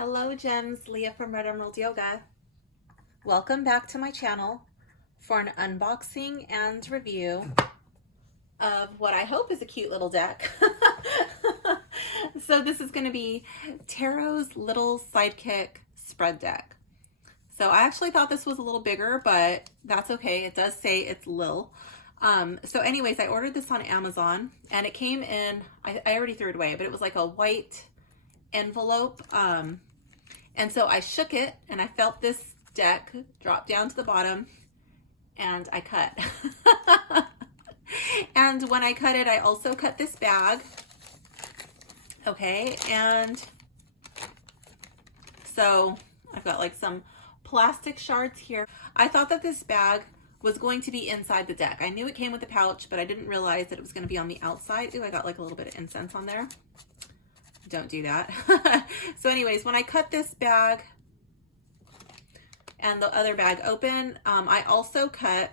Hello gems, Leah from Red Emerald Yoga. Welcome back to my channel for an unboxing and review of what I hope is a cute little deck. So this is going to be Tarot's Lil Sidekick spread deck. So I actually thought this was a little bigger, but that's okay. It does say it's Lil. So anyways, I ordered this on Amazon and it came in, I already threw it away, but it was like a white envelope. And so I shook it and I felt this deck drop down to the bottom and I cut. And when I cut it, I also cut this bag. Okay, and so I've got like some plastic shards here. I thought that this bag was going to be inside the deck. I knew it came with a pouch, but I didn't realize that it was going to be on the outside. Ooh, I got like a little bit of incense on there. Don't do that. So anyways, when I cut this bag and the other bag open, I also cut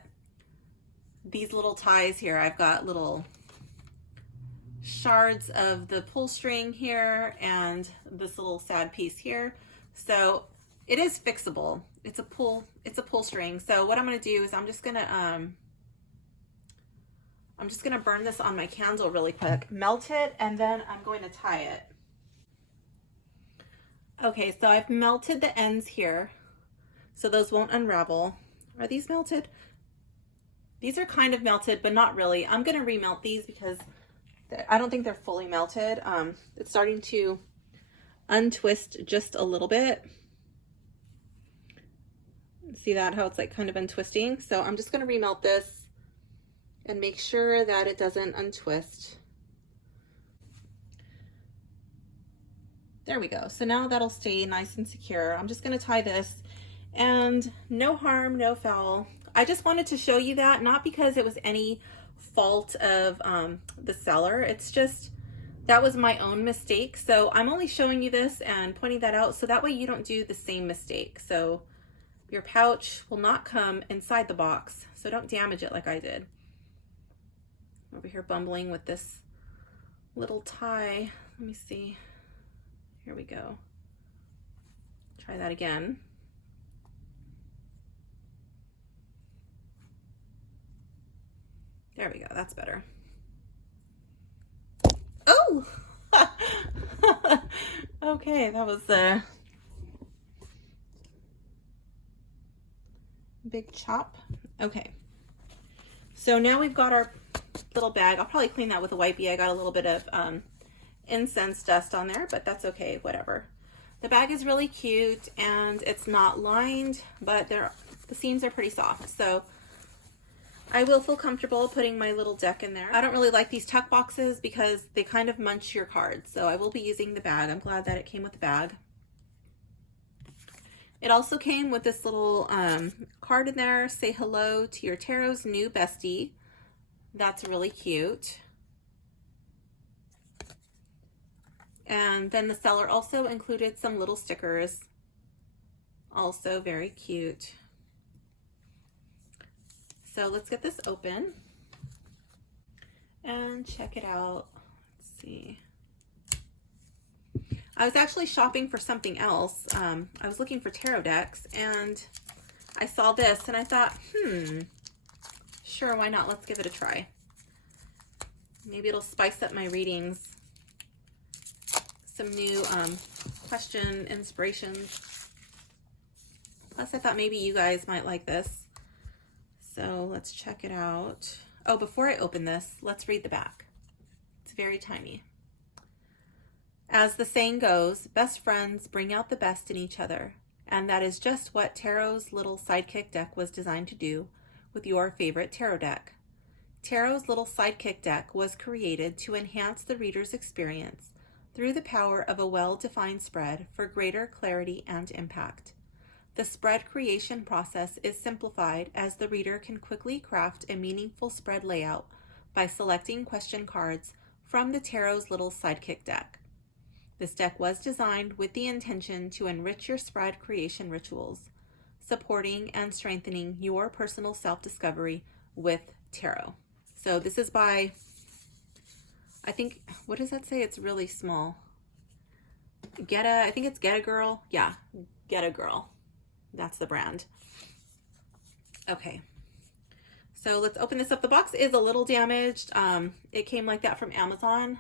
these little ties here. I've got little shards of the pull string here and this little sad piece here. So it is fixable. It's a pull string. So what I'm going to do is I'm just going to burn this on my candle really quick, melt it, and then I'm going to tie it. Okay, so I've melted the ends here so those won't unravel. Are these melted? These are kind of melted, but not really. I'm going to remelt these because I don't think they're fully melted. It's starting to untwist just a little bit. See that, how it's like kind of untwisting? So I'm just going to remelt this and make sure that it doesn't untwist. There we go. So now that'll stay nice and secure. I'm just going to tie this, and no harm, no foul. I just wanted to show you that, not because it was any fault of the seller. It's just that was my own mistake. So I'm only showing you this and pointing that out so that way you don't do the same mistake. So your pouch will not come inside the box, so don't damage it like I did. Over here bumbling with this little tie. Let me see. Here we go. Try that again. There we go, that's better. Oh! Okay, that was a big chop. Okay, so now we've got our little bag. I'll probably clean that with a wipey. I got a little bit of incense dust on there, but that's okay, whatever. The bag is really cute and it's not lined, but the seams are pretty soft, so I will feel comfortable putting my little deck in there. I don't really like these tuck boxes because they kind of munch your cards, so I will be using the bag. I'm glad that it came with the bag. It also came with this little card in there, say hello to your tarot's new bestie. That's really cute. And then the seller also included some little stickers, also very cute. So let's get this open and check it out. Let's see. I was actually shopping for something else. I was looking for tarot decks and I saw this and I thought, sure, why not? Let's give it a try. Maybe it'll spice up my readings. Some new question inspirations. Plus I thought maybe you guys might like this. So let's check it out. Oh, before I open this, let's read the back. It's very tiny. As the saying goes, best friends bring out the best in each other. And that is just what Tarot's Lil Sidekick deck was designed to do with your favorite tarot deck. Tarot's Lil Sidekick deck was created to enhance the reader's experience through the power of a well-defined spread for greater clarity and impact. The spread creation process is simplified as the reader can quickly craft a meaningful spread layout by selecting question cards from the Tarot's Lil Sidekick deck. This deck was designed with the intention to enrich your spread creation rituals, supporting and strengthening your personal self-discovery with tarot. So this is by, I think, what does that say? It's really small. I think it's Get a Girl. Yeah, Get a Girl. That's the brand. Okay. So let's open this up. The box is a little damaged. It came like that from Amazon.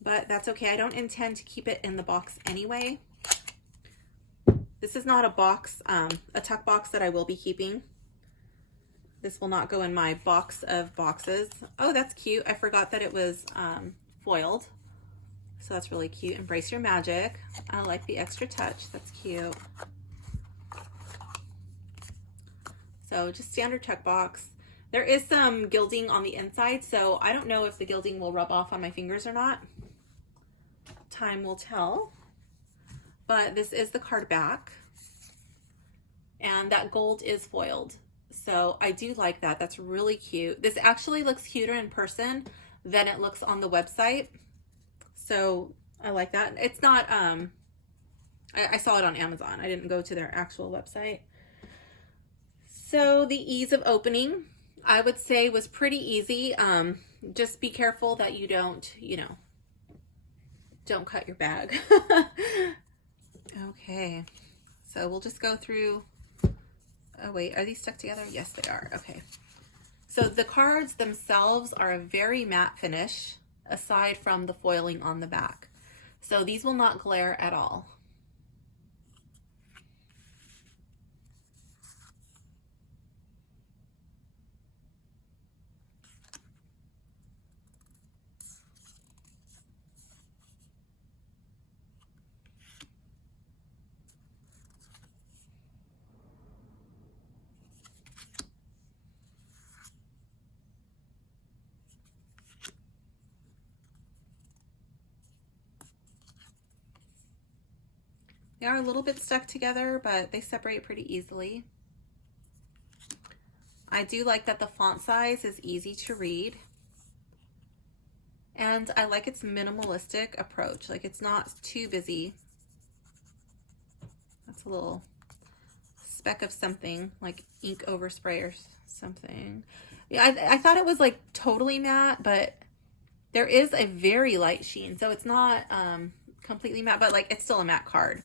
But that's okay. I don't intend to keep it in the box anyway. This is not a box, a tuck box that I will be keeping. This will not go in my box of boxes. Oh, that's cute. I forgot that it was foiled. So that's really cute. Embrace your magic. I like the extra touch. That's cute. So just standard tuck box. There is some gilding on the inside, so I don't know if the gilding will rub off on my fingers or not. Time will tell. But this is the card back. And that gold is foiled. So I do like that. That's really cute. This actually looks cuter in person than it looks on the website. So I like that. It's not, I saw it on Amazon. I didn't go to their actual website. So the ease of opening, I would say, was pretty easy. Just be careful that you don't, don't cut your bag. Okay, so we'll just go through. Oh wait, are these stuck together? Yes, they are. Okay. So the cards themselves are a very matte finish, aside from the foiling on the back. So these will not glare at all. They are a little bit stuck together, but they separate pretty easily. I do like that the font size is easy to read. And I like its minimalistic approach. Like, it's not too busy. That's a little speck of something, like ink overspray or something. Yeah, I thought it was like totally matte, but there is a very light sheen. So it's not completely matte, but like it's still a matte card.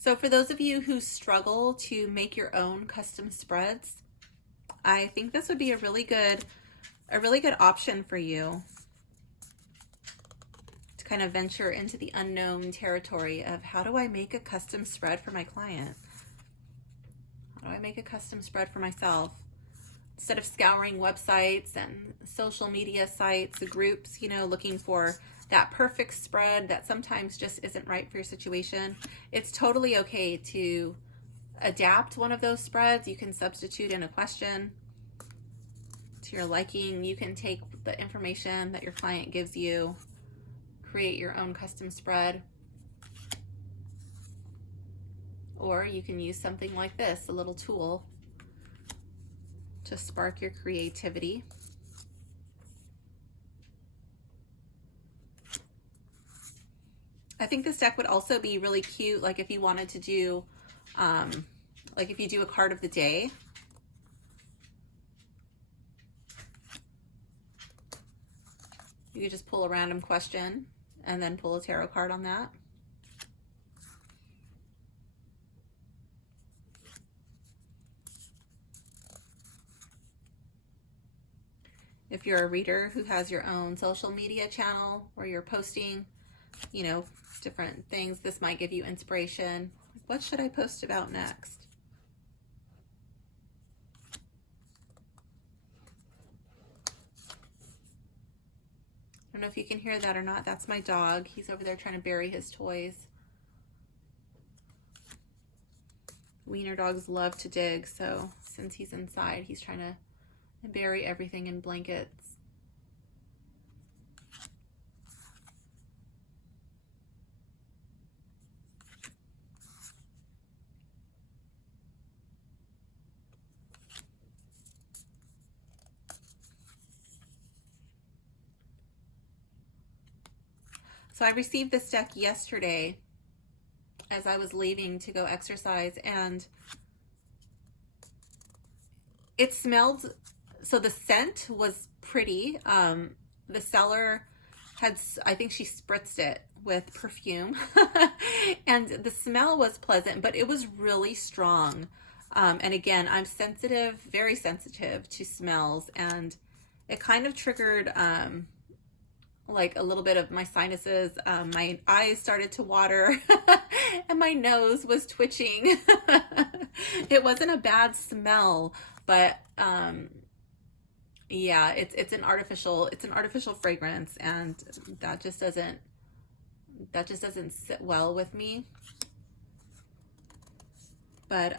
So for those of you who struggle to make your own custom spreads, I think this would be a really good option for you to kind of venture into the unknown territory of, how do I make a custom spread for my client? How do I make a custom spread for myself? Instead of scouring websites and social media sites, groups, looking for that perfect spread that sometimes just isn't right for your situation, it's totally okay to adapt one of those spreads. You can substitute in a question to your liking. You can take the information that your client gives you, create your own custom spread. Or you can use something like this, a little tool, to spark your creativity. I think this deck would also be really cute, like if you wanted to do, like if you do a card of the day. You could just pull a random question and then pull a tarot card on that. If you're a reader who has your own social media channel where you're posting, different things, this might give you inspiration. What should I post about next? I don't know if you can hear that or not. That's my dog. He's over there trying to bury his toys. Wiener dogs love to dig, so since he's inside, he's trying to and bury everything in blankets. So I received this deck yesterday as I was leaving to go exercise, and it smelled, so the scent was pretty. The seller had, I think she spritzed it with perfume and the smell was pleasant, but it was really strong. And again, I'm sensitive, very sensitive to smells, and it kind of triggered like a little bit of my sinuses. My eyes started to water and my nose was twitching. It wasn't a bad smell, but yeah, it's an artificial fragrance, and that just doesn't sit well with me. But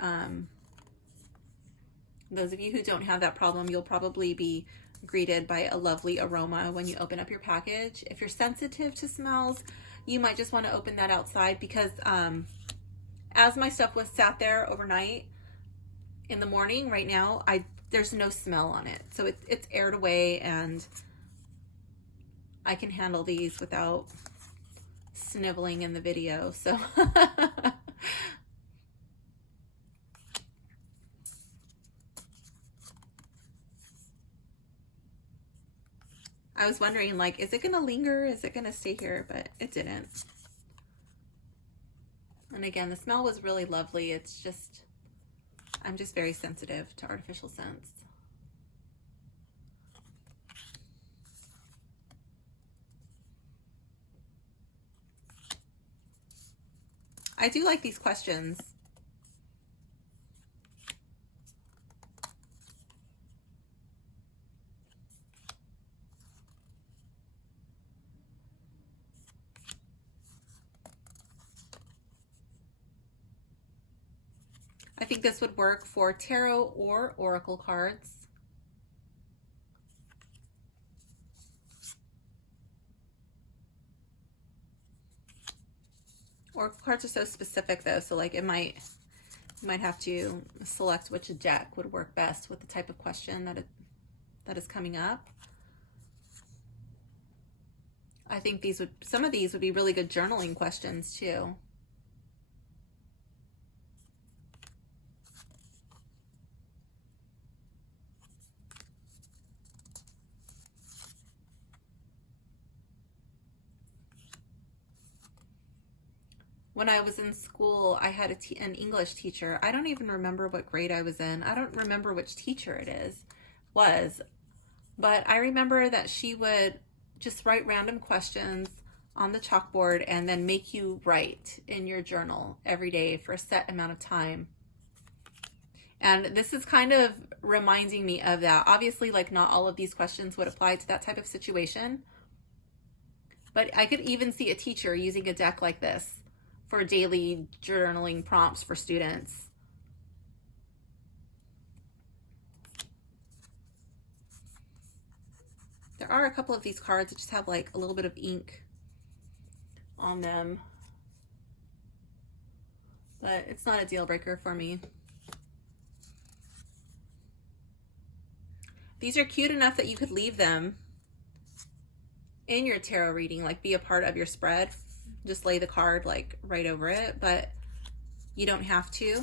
those of you who don't have that problem, you'll probably be greeted by a lovely aroma when you open up your package. If you're sensitive to smells, you might just want to open that outside, because as my stuff was sat there overnight, in the morning right now, there's no smell on it. So it's aired away, and I can handle these without sniveling in the video. So I was wondering, like, is it gonna linger? Is it gonna stay here? But it didn't. And again, the smell was really lovely. It's just, I'm just very sensitive to artificial scents. I do like these questions. I think this would work for tarot or oracle cards. Oracle cards are so specific though, so like you might have to select which deck would work best with the type of question that is coming up. I think some of these would be really good journaling questions too. When I was in school, I had an English teacher. I don't even remember what grade I was in. I don't remember which teacher it was, but I remember that she would just write random questions on the chalkboard and then make you write in your journal every day for a set amount of time. And this is kind of reminding me of that. Obviously, like, not all of these questions would apply to that type of situation, but I could even see a teacher using a deck like this for daily journaling prompts for students. There are a couple of these cards that just have like a little bit of ink on them, but it's not a deal breaker for me. These are cute enough that you could leave them in your tarot reading, like be a part of your spread. Just lay the card like right over it, but you don't have to.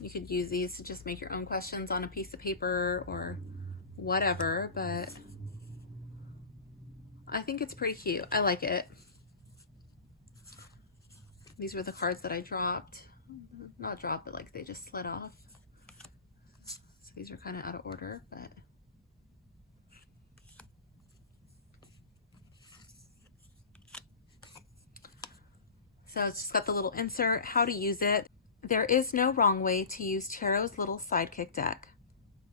You could use these to just make your own questions on a piece of paper or whatever, but I think it's pretty cute. I like it. These were the cards that I dropped. Not dropped, but like they just slid off. So these are kind of out of order, but so it's just got the little insert, how to use it. There is no wrong way to use Tarot's Lil Sidekick deck.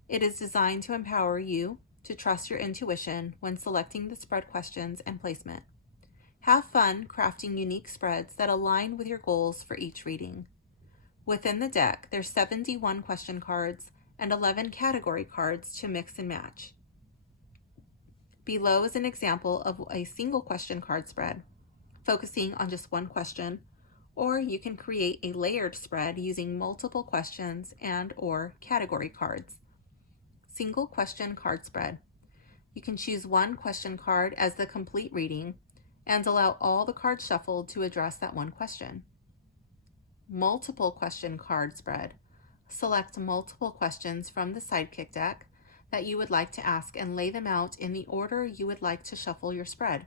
It is designed to empower you to trust your intuition when selecting the spread questions and placement. Have fun crafting unique spreads that align with your goals for each reading. Within the deck, there's 71 question cards and 11 category cards to mix and match. Below is an example of a single question card spread, focusing on just one question, or you can create a layered spread using multiple questions and/or category cards. Single question card spread. You can choose one question card as the complete reading and allow all the cards shuffled to address that one question. Multiple question card spread. Select multiple questions from the Sidekick deck that you would like to ask and lay them out in the order you would like to shuffle your spread.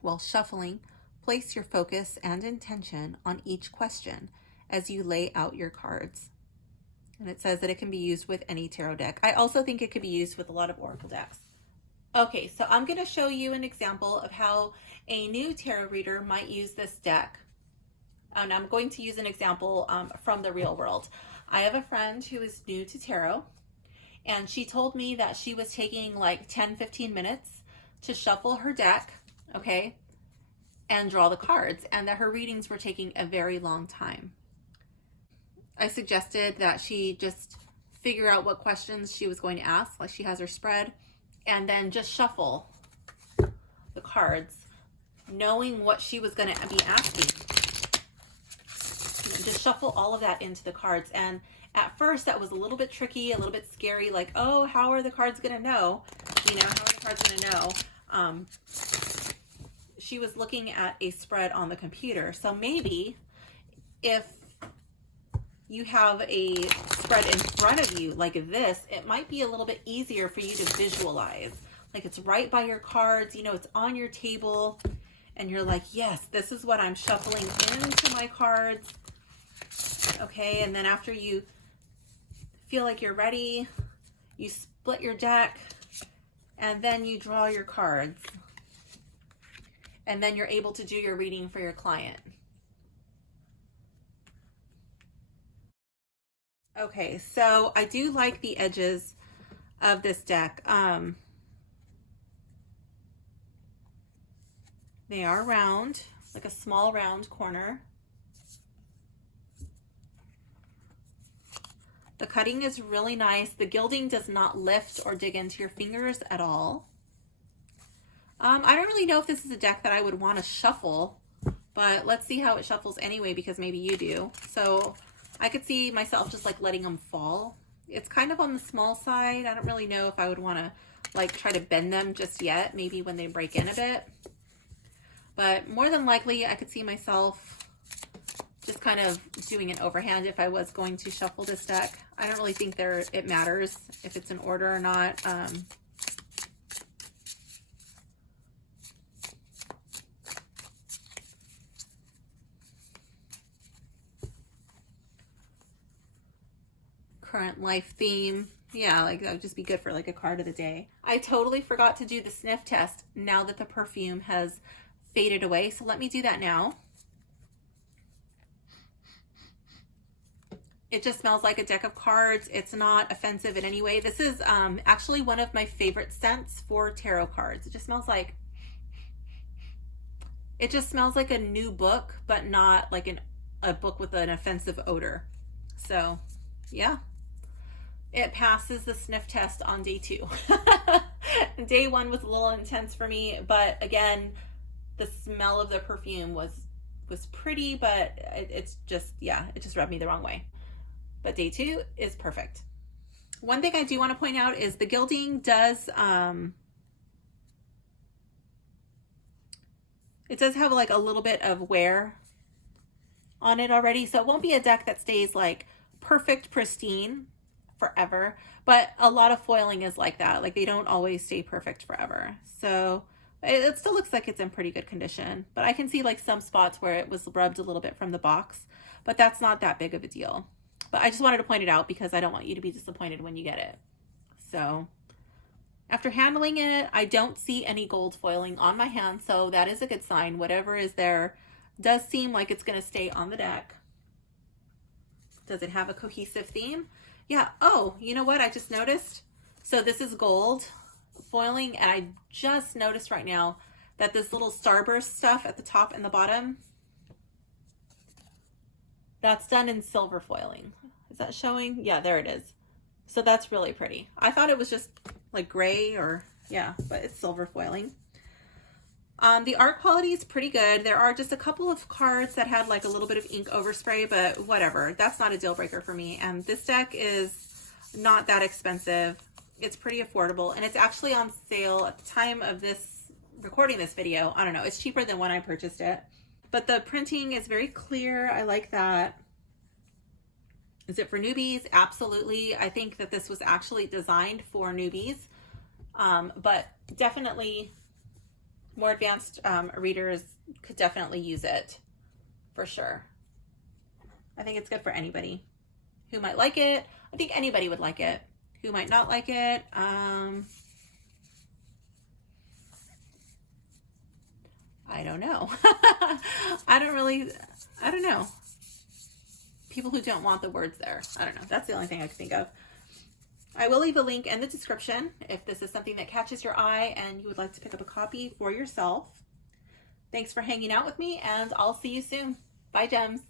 While shuffling, place your focus and intention on each question as you lay out your cards. And it says that it can be used with any tarot deck. I also think it could be used with a lot of oracle decks. Okay, so I'm going to show you an example of how a new tarot reader might use this deck. And I'm going to use an example from the real world. I have a friend who is new to tarot, and she told me that she was taking like 10-15 minutes to shuffle her deck, okay, and draw the cards, and that her readings were taking a very long time. I suggested that she just figure out what questions she was going to ask, like she has her spread, and then just shuffle the cards, knowing what she was going to be asking. Just shuffle all of that into the cards. And at first that was a little bit tricky, a little bit scary, like, oh, how are the cards going to know? How are the cards going to know? She was looking at a spread on the computer. So maybe if you have a spread in front of you like this, it might be a little bit easier for you to visualize. Like it's right by your cards, it's on your table, and you're like, yes, this is what I'm shuffling into my cards. Okay, and then after you feel like you're ready, you split your deck, and then you draw your cards. And then you're able to do your reading for your client. Okay, so I do like the edges of this deck. They are round, like a small round corner. The cutting is really nice. The gilding does not lift or dig into your fingers at all. I don't really know if this is a deck that I would want to shuffle, but let's see how it shuffles anyway, because maybe you do. So I could see myself just like letting them fall. It's kind of on the small side. I don't really know if I would want to like try to bend them just yet, maybe when they break in a bit. But more than likely, I could see myself just kind of doing an overhand if I was going to shuffle this deck. I don't really think it matters if it's in order or not. Current life theme. Yeah, like that would just be good for like a card of the day. I totally forgot to do the sniff test now that the perfume has faded away. So let me do that now. It just smells like a deck of cards. It's not offensive in any way. This is actually one of my favorite scents for tarot cards. It just smells like a new book, but not like a book with an offensive odor. So yeah, it passes the sniff test on day 2. Day 1 was a little intense for me, but again, the smell of the perfume was pretty, but it just rubbed me the wrong way. But day 2 is perfect. One thing I do want to point out is the gilding does, it does have like a little bit of wear on it already. So it won't be a deck that stays like perfect, pristine forever, but a lot of foiling is like that. Like they don't always stay perfect forever. So it still looks like it's in pretty good condition, but I can see like some spots where it was rubbed a little bit from the box, but that's not that big of a deal. But I just wanted to point it out because I don't want you to be disappointed when you get it. So after handling it, I don't see any gold foiling on my hand, so that is a good sign. Whatever is there does seem like it's going to stay on the deck. Does it have a cohesive theme? Yeah. Oh, you know what? I just noticed. So this is gold foiling, and I just noticed right now that this little starburst stuff at the top and the bottom, that's done in silver foiling. Is that showing? Yeah, there it is. So that's really pretty. I thought it was just like gray or, yeah, but it's silver foiling. The art quality is pretty good. There are just a couple of cards that had like a little bit of ink overspray, but whatever. That's not a deal breaker for me. And this deck is not that expensive. It's pretty affordable, and it's actually on sale at the time of this recording this video. I don't know. It's cheaper than when I purchased it. But the printing is very clear. I like that. Is it for newbies? Absolutely. I think that this was actually designed for newbies, but definitely more advanced readers could definitely use it for sure. I think it's good for anybody who might like it. I think anybody would like it. Who might not like it? I don't know. I don't know. People who don't want the words there. I don't know. That's the only thing I can think of. I will leave a link in the description if this is something that catches your eye and you would like to pick up a copy for yourself. Thanks for hanging out with me, and I'll see you soon. Bye, gems.